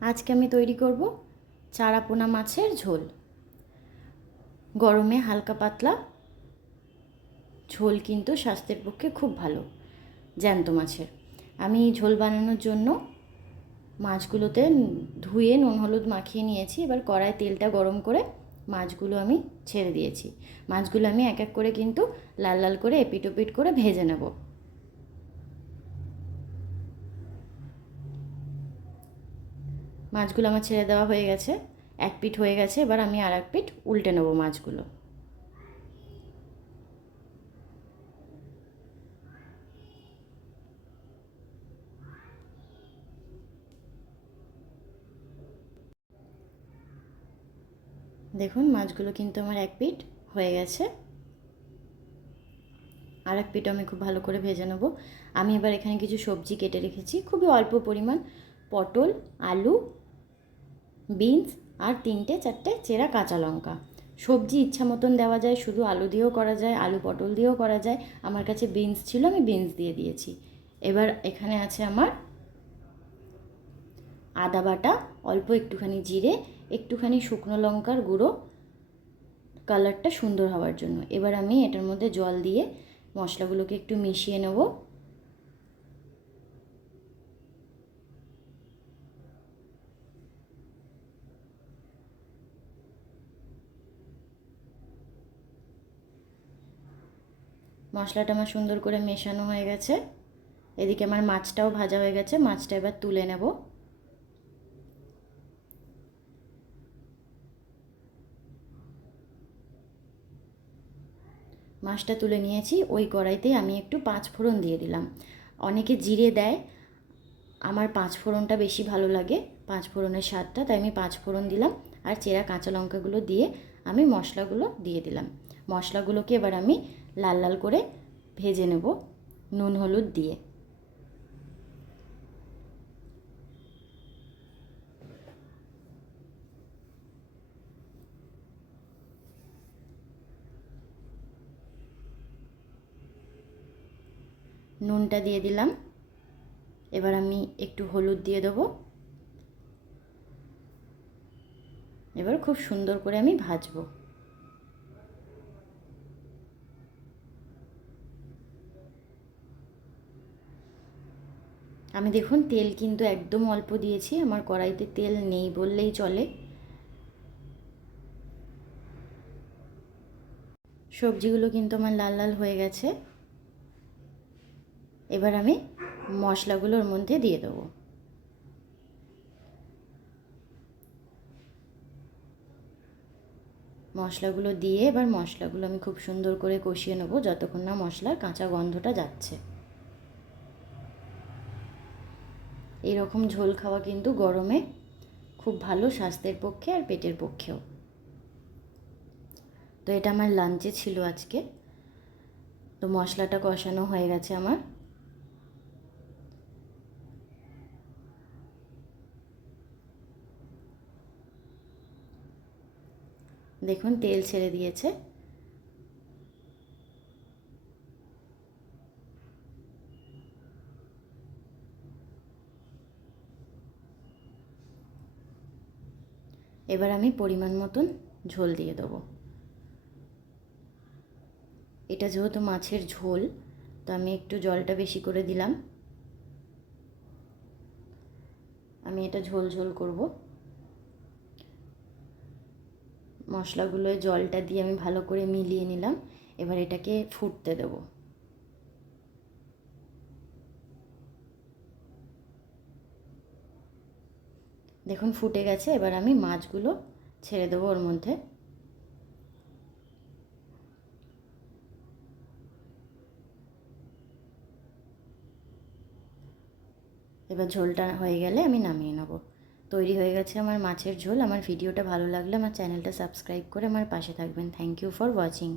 আজকে আমি তৈরি করব চারাপোনা মাছের ঝোল। গরমে হালকা পাতলা ঝোল কিন্তু স্বাস্থ্যের পক্ষে খুব ভালো। জ্যান্ত মাছের আমি ঝোল বানানোর জন্য মাছগুলোতে ধুয়ে নুন হলুদ মাখিয়ে নিয়েছি। এবার কড়ায় তেলটা গরম করে মাছগুলো আমি ছেড়ে দিয়েছি। মাছগুলো আমি এক এক করে কিন্তু লাল লাল করে এপিট ওপিট করে ভেজে নেব। মাছগুলো আমার ছেড়ে দেওয়া হয়ে গেছে, এক পিঠ হয়ে গেছে। এবার আমি আর এক পিঠ উল্টে নেব মাছগুলো। দেখুন মাছগুলো কিন্তু আমার এক পিঠ হয়ে গেছে, আর এক পিঠ আমি খুব ভালো করে ভেজে নেব। আমি এবার এখানে কিছু সবজি কেটে রেখেছি, খুবই অল্প পরিমাণ। পটল, আলু, বিনস আর 3-4টে চেরা কাঁচা লঙ্কা। সবজি ইচ্ছা মতন দেওয়া যায়, শুধু আলু দিয়েও করা যায়, আলু পটল দিয়েও করা যায়। আমার কাছে বিনস ছিল, আমি বিনস দিয়ে দিয়েছি। এবার এখানে আছে আমার আদা বাটা, অল্প একটুখানি জিরে, একটুখানি শুকনো লঙ্কার গুঁড়ো, কালারটা সুন্দর হওয়ার জন্য। এবার আমি এটার মধ্যে জল দিয়ে মশলাগুলোকে একটু মিশিয়ে নেব। মশলাটা আমার সুন্দর করে মেশানো হয়ে গেছে। এদিকে আমার মাছটাও ভাজা হয়ে গেছে, মাছটা এবার তুলে নেব। মাছটা তুলে নিয়েছি। ওই কড়াইতেই আমি একটু 5 ফোড়ন দিয়ে দিলাম। অনেকে জিরে দেয়, আমার 5 ফোড়নটা বেশি ভালো লাগে, 5 ফোড়নের স্বাদটা, তাই আমি 5 ফোড়ন দিলাম। আর চেরা কাঁচা লঙ্কাগুলো দিয়ে আমি মশলাগুলো দিয়ে দিলাম। মশলাগুলোকে এবার আমি লাল লাল করে ভেজে নেব নুন হলুদ দিয়ে। নুনটা দিয়ে দিলাম। এবার আমি একটু হলুদ দিয়ে দেবো। এবার খুব সুন্দর করে আমি ভাজবো। আমি দেখুন তেল কিন্তু একদম অল্প দিয়েছি, আমার কড়াইতে তেল নেই বললেই চলে। সবজিগুলো কিন্তু আমার লাল লাল হয়ে গেছে। এবার আমি মশলাগুলোর মধ্যে দিয়ে দেবো। মশলাগুলো দিয়ে এবার মশলাগুলো আমি খুব সুন্দর করে কষিয়ে নেবো যতক্ষণ না মশলার কাঁচা গন্ধটা যাচ্ছে। এইরকম ঝোল খাওয়া কিন্তু গরমে খুব ভালো স্বাস্থ্যের পক্ষে আর পেটের পক্ষেও। তো এটা আমার লাঞ্চে ছিল আজকে। তো মশলাটা কষানো হয়ে গেছে আমার। দেখুন তেল ছেড়ে দিয়েছে। এবার আমি পরিমাণ মতন ঝোল দিয়ে দেবো। এটা যেহেতু মাছের ঝোল, তো আমি একটু জলটা বেশি করে দিলাম। আমি এটা ঝোল ঝোল করব। মশলাগুলোয় জলটা দিয়ে আমি ভালো করে মিলিয়ে নিলাম। এবার এটাকে ফুটতে দেবো। দেখুন ফুটে গেছে। এবার আমি মাছগুলো ছেড়ে দেবো ওর মধ্যে। এবার ঝোলটা হয়ে গেলে আমি নামিয়ে নেব। তৈরি হয়ে গেছে আমার মাছের ঝোল। আমার ভিডিওটা ভালো লাগলে আমার চ্যানেলটা সাবস্ক্রাইব করে আমার পাশে থাকবেন। Thank you for watching.